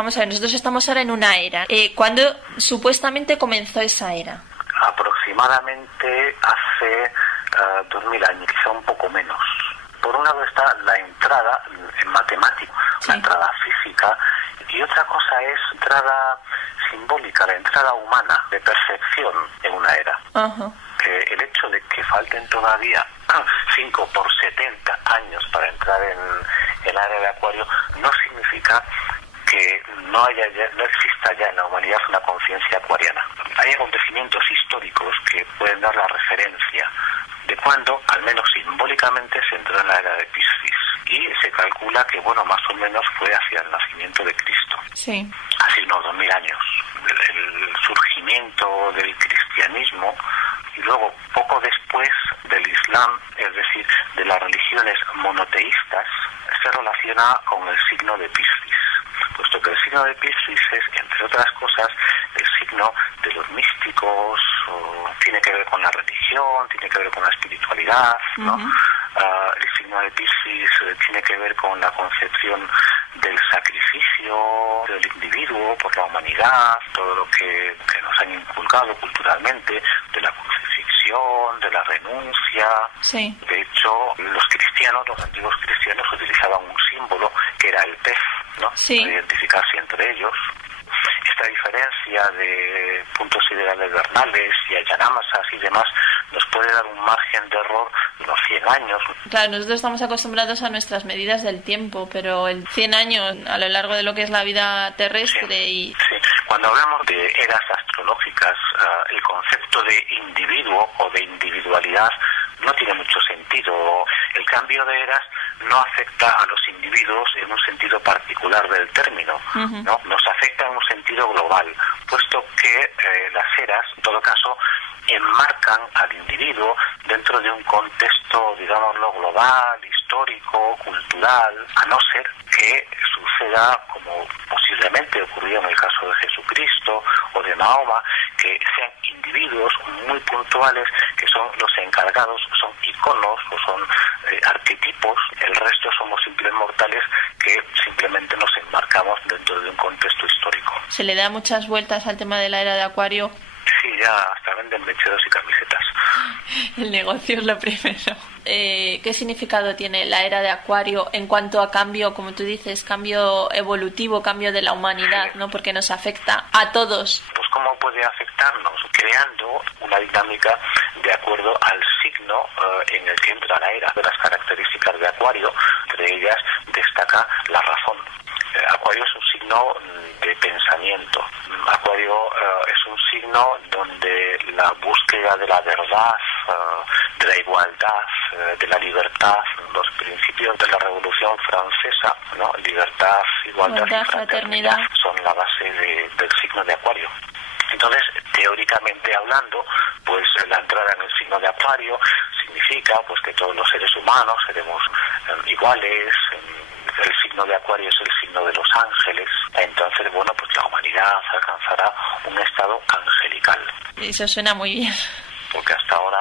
Vamos a ver, nosotros estamos ahora en una era. ¿Cuándo supuestamente comenzó esa era? Aproximadamente hace 2000 años, quizá un poco menos. Por un lado está la entrada en matemático, la entrada física, y otra cosa es la entrada simbólica, la entrada humana de percepción en una era. El hecho de que falten todavía 5 por 70 años para entrar en el área de Acuario no significa que no exista ya en la humanidad una conciencia acuariana. Hay acontecimientos históricos que pueden dar la referencia de cuándo, al menos simbólicamente, se entró en la era de Piscis. Y se calcula que, más o menos fue hacia el nacimiento de Cristo. Sí. Hace unos 2000 años. El surgimiento del cristianismo y luego, poco después, del Islam, es decir, de las religiones monoteístas, se relaciona con el signo de Piscis. Puesto que el signo de Piscis es, entre otras cosas, el signo de los místicos, tiene que ver con la religión, tiene que ver con la espiritualidad, ¿no? El signo de Piscis tiene que ver con la concepción del sacrificio del individuo por la humanidad, todo lo que nos han inculcado culturalmente, de la crucifixión, de la renuncia. Sí. De hecho, los antiguos cristianos utilizaban un símbolo que era el pez, ¿no? Sí. Para identificarse entre ellos. Esta diferencia de puntos ideales vernales y ayanamasas y demás nos puede dar un margen de error de unos 100 años. Claro, nosotros estamos acostumbrados a nuestras medidas del tiempo, pero el 100 años a lo largo de lo que es la vida terrestre Sí. Cuando hablamos de eras astrológicas, el concepto de individuo o de individualidad no tiene mucho sentido. El cambio de eras no afecta a los individuos en un sentido particular del término, ¿no? Nos afecta en un sentido global, puesto que las eras, en todo caso, enmarcan al individuo dentro de un contexto, digámoslo, global, histórico, cultural, a no ser que suceda, como posiblemente ocurrió en el caso de Jesucristo o de Mahoma, que sean individuos muy puntuales que son los encargados, son iconos o son arquetipos. El resto somos simples mortales que simplemente nos enmarcamos dentro de un contexto histórico. Se le da muchas vueltas al tema de la era de Acuario. Sí, ya hasta venden mecheros y camisetas. El negocio es lo primero. ¿Qué significado tiene la era de Acuario en cuanto a cambio, como tú dices, cambio evolutivo, cambio de la humanidad, ¿no? Porque nos afecta a todos. Pues ¿cómo puede afectarnos? Creando una dinámica de acuerdo al signo en el que entra la era. De las características de Acuario, entre ellas destaca la razón. Acuario es un signo de pensamiento. Acuario es un signo donde la búsqueda de la verdad, de la igualdad, de la libertad, los principios de la Revolución Francesa, ¿no? Libertad, igualdad y fraternidad son la base del signo de Acuario. Entonces, teóricamente hablando, pues la entrada en el signo de Acuario significa pues que todos los seres humanos seremos iguales. El signo de Acuario es el signo de los ángeles. Entonces, pues la humanidad alcanzará un estado angelical. Eso suena muy bien. Porque hasta ahora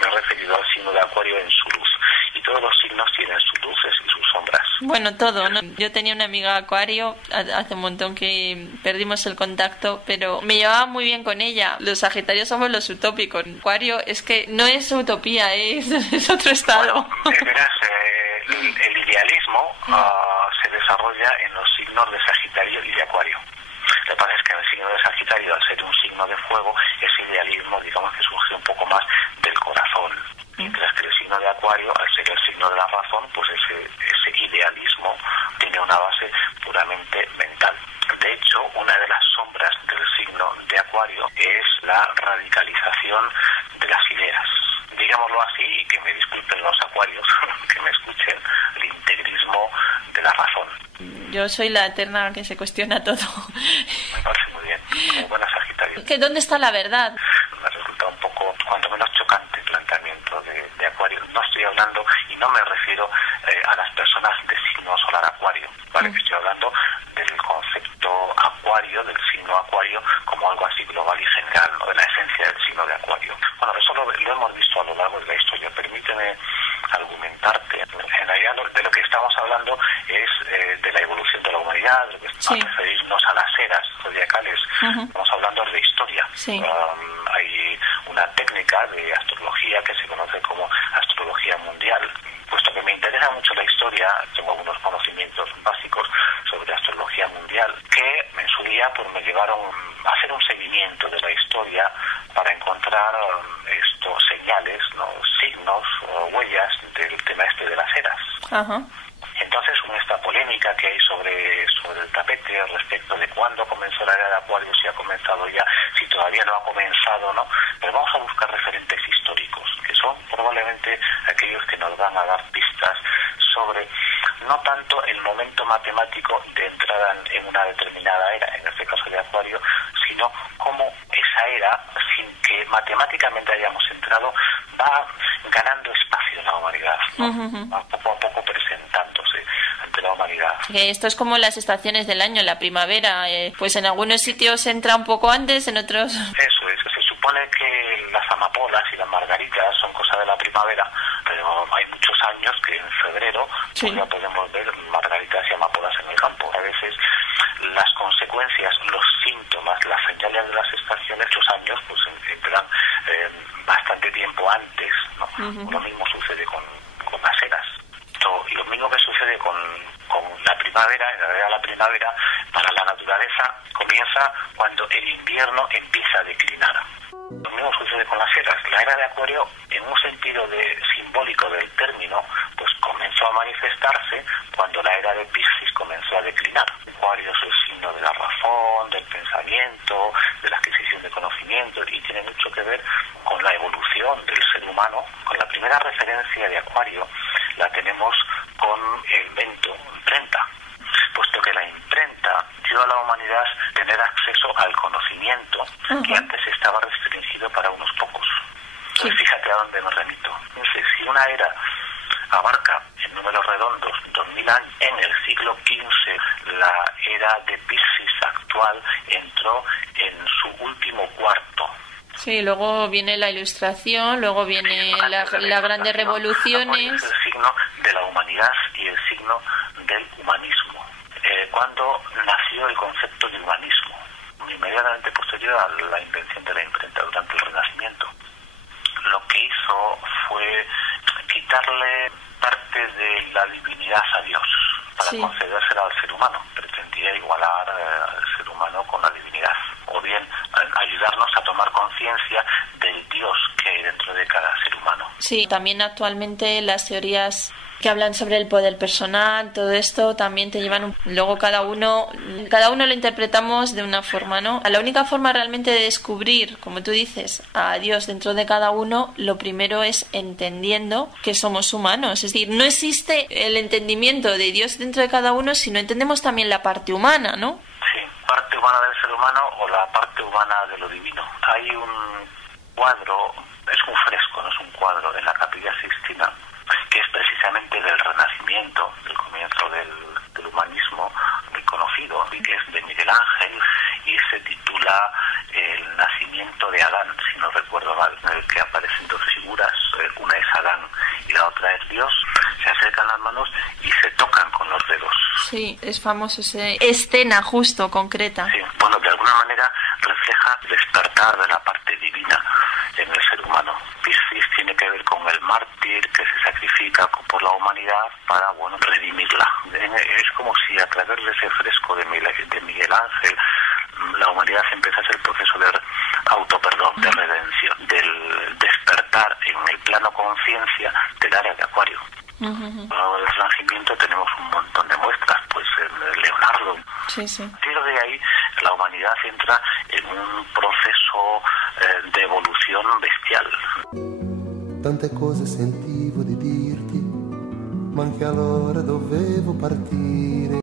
me he referido al signo de Acuario en su luz. Y todos los signos tienen sus luces y sus sombras. Bueno, todo, ¿no? Yo tenía una amiga Acuario, hace un montón que perdimos el contacto, pero me llevaba muy bien con ella. Los Sagitarios somos los utópicos. Acuario es que no es utopía, es otro estado. Verás, el idealismo se desarrolla en los signos de Sagitario y de Acuario. Lo que pasa es que el signo de Sagitario, al ser un signo de fuego, ese idealismo, digamos que surge un poco más del corazón. Mientras que el signo de Acuario, al ser el signo de la razón, pues ese idealismo tiene una base puramente mental. De hecho, una de las sombras del signo de Acuario es la radicalización de las ideas. Digámoslo así, y que me disculpen los acuarios que me escuchen, el integrismo de la razón. Yo soy la eterna que se cuestiona todo. Me parece muy bien, como buena Sagitario. ¿Dónde está la verdad? Me resulta un poco, cuanto menos chocante el planteamiento de Acuario. No estoy hablando, y no me refiero a las personas de signo solar Acuario, ¿vale? Estoy hablando del concepto Acuario, del signo Acuario, como algo así global y general, ¿no? De la esencia del signo de Acuario. Bueno, eso lo hemos visto a lo largo de la historia. Permíteme argumentarte. En realidad de lo que estamos hablando es de la evolución de la humanidad, de lo que Sí. referirnos a las eras zodiacales. Estamos hablando de historia. Sí. Hay una técnica de astrología que se conoce como astrología mundial. Puesto que me interesa mucho la historia, tengo algunos conocimientos básicos sobre astrología mundial que en su día pues me llevaron a hacer un seguimiento de la historia para encontrar estos señales, ¿no? Signos o huellas del tema este de las eras. Ajá. Entonces, con esta polémica que hay sobre el tapete respecto de cuándo comenzó la era de Acuario, si ha comenzado ya, si todavía no ha comenzado, ¿no? Pero vamos a buscar referentes históricos, que son probablemente aquellos que nos van a dar pistas sobre no tanto el momento matemático de entrada en una determinada era, en este caso de Acuario, sino cómo esa era, sin que matemáticamente hayamos entrado, va ganando espacio en la humanidad, ¿no? Va poco a poco presentándose ante la humanidad. Que esto es como las estaciones del año, la primavera, pues en algunos sitios entra un poco antes, en otros... Eso es, se supone que las amapolas y las margaritas son cosa de la primavera, pero hay muchos años que en febrero Sí. pues ya podemos ver margaritas y amapolas en el campo. A veces las consecuencias, los síntomas, las señales de las estaciones, los años, pues entran bastante tiempo antes, ¿no? Lo mismo sucede con las eras. Y lo mismo que sucede con la primavera. En realidad la primavera para la naturaleza comienza cuando el invierno empieza a declinar. Lo mismo sucede con las eras. La era de Acuario, en un sentido simbólico del término, pues comenzó a manifestarse cuando la era de Piscis comenzó a declinar. Acuario es el signo de la razón, del pensamiento, de la adquisición de conocimiento, y tiene mucho que ver con la evolución del ser humano. Con la primera referencia de Acuario la tenemos con el Mento, imprenta, puesto que la imprenta dio a la humanidad tener acceso al conocimiento que antes estaba restringido para unos pocos. Entonces, fíjate a dónde me remito. Entonces, si una era abarca en números redondos 2000 años, en el siglo XV la era de Piscis actual entró en su último cuarto. Sí, luego viene la Ilustración, luego viene las grandes revoluciones. Es el signo de la humanidad y el signo del humanismo. Cuando nació el concepto de humanismo, inmediatamente posterior a la invención de la imprenta durante el Renacimiento, lo que hizo fue quitarle parte de la divinidad a Dios para concedérsela al ser humano. Pretendía igualar al ser humano con la divinidad, o bien ayudarnos a tomar conciencia del Dios que hay dentro de cada ser humano. Sí, también actualmente las teorías que hablan sobre el poder personal, todo esto también te llevan luego cada uno lo interpretamos de una forma, ¿no? La única forma realmente de descubrir, como tú dices, a Dios dentro de cada uno, lo primero es entendiendo que somos humanos. Es decir, no existe el entendimiento de Dios dentro de cada uno si no entendemos también la parte humana, ¿no? Sí, parte humana del ser humano o la parte humana de lo divino. Hay un cuadro, es un fresco, no es un cuadro, en la Capilla Sixtina, que es precisamente del Renacimiento, del comienzo del humanismo, muy conocido, y que es de Miguel Ángel, y se titula El nacimiento de Adán, si no recuerdo mal, en el que aparecen dos figuras, una es Adán y la otra es Dios, se acercan las manos y se tocan con los dedos. Sí, es famoso esa escena justo, concreta. Sí, bueno, de alguna manera refleja el despertar de la parte divina en el ser humano. Piscis tiene que ver con el mártir que se sacrifica por la humanidad para, bueno, redimirla. Es como si a través de ese fresco de Miguel Ángel la humanidad empieza a hacer el proceso de autoperdón, de redención, del despertar en el plano conciencia del área de Acuario. A lo largo del Renacimiento tenemos un montón de muestras, pues en Leonardo. Sí, sí. A partir de ahí la humanidad entra en un proceso de evolución bestial. Tante cose sentivo di dirti, ma anche allora dovevo partire.